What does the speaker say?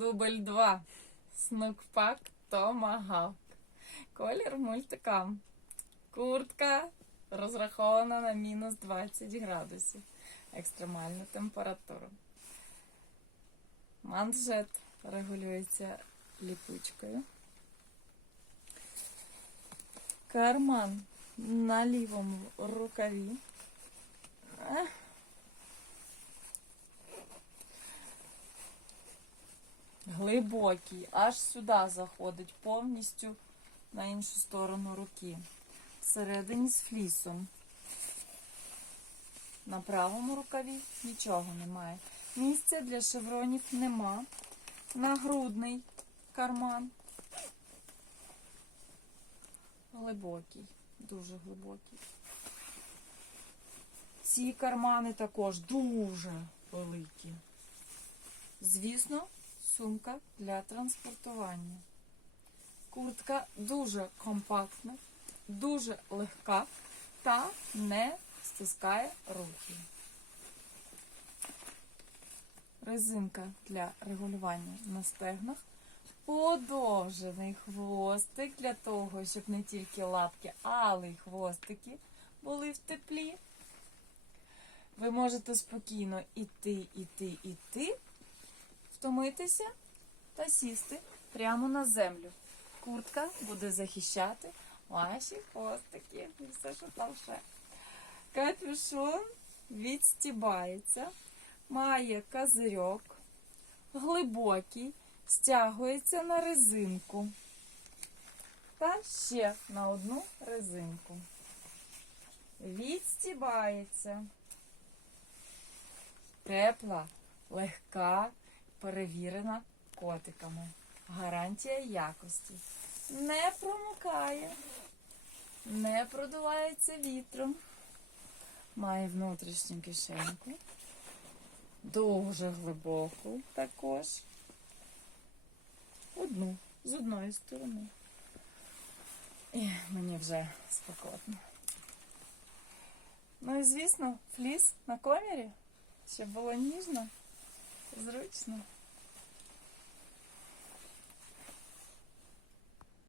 Дубль 2. Снукпак Томагавк. Колір мультика. Куртка розрахована на мінус 20 градусів. Екстремальну температуру. Манжет регулюється ліпучкою. Карман на лівому рукаві. глибокий, аж сюди заходить, повністю на іншу сторону руки. Всередині з флісом. На правому рукаві нічого немає. Місця для шевронів нема. Нагрудний карман. Глибокий, дуже глибокий. Ці кармани також дуже великі. Звісно, сумка для транспортування. Куртка дуже компактна, дуже легка та не стискає руки. Резинка для регулювання на стегнах. Подовжений хвостик для того, щоб не тільки лапки, але й хвостики були в теплі. Ви можете спокійно іти, іти, іти втомитися та сісти прямо на землю. Куртка буде захищати ваші хвостики і все, що там ще. Капюшон відстібається, має козирьок, глибокий, стягується на резинку. Та ще на одну резинку. Відстібається. Тепла, легка перевірена котиками. Гарантія якості. Не промокає, не продувається вітром. Має внутрішню кишеньку. Дуже глибоку також. Одну з одної сторони. І мені вже спокотно. Ну і звісно, фліс на комірі, щоб було ніжно, зручно.